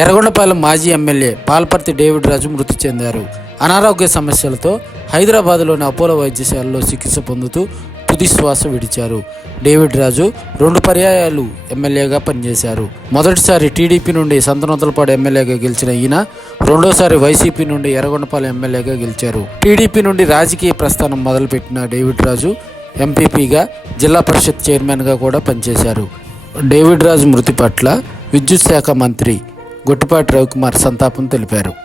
ఎర్రగొండపాలెం మాజీ MLA పాల్పర్తి David రాజు మృతి చెందారు. అనారోగ్య సమస్యలతో హైదరాబాద్లోని అపోలో వైద్యశాలలో చికిత్స పొందుతూ తుది శ్వాస విడిచారు. డేవిడ్ రాజు రెండు పర్యాయాలు ఎమ్మెల్యేగా పనిచేశారు. మొదటిసారి టీడీపీ నుండి సంతనొతలపాడు ఎమ్మెల్యేగా గెలిచిన ఈయన రెండోసారి వైసీపీ నుండి ఎర్రగొండపాలెం ఎమ్మెల్యేగా గెలిచారు. టీడీపీ నుండి రాజకీయ ప్రస్థానం మొదలుపెట్టిన డేవిడ్ రాజు ఎంపీపీగా జిల్లా పరిషత్ చైర్మన్గా కూడా పనిచేశారు. డేవిడ్ రాజు మృతి పట్ల విద్యుత్ శాఖ మంత్రి గొట్టిపాటి రవికుమార్ సంతాపం తెలిపారు.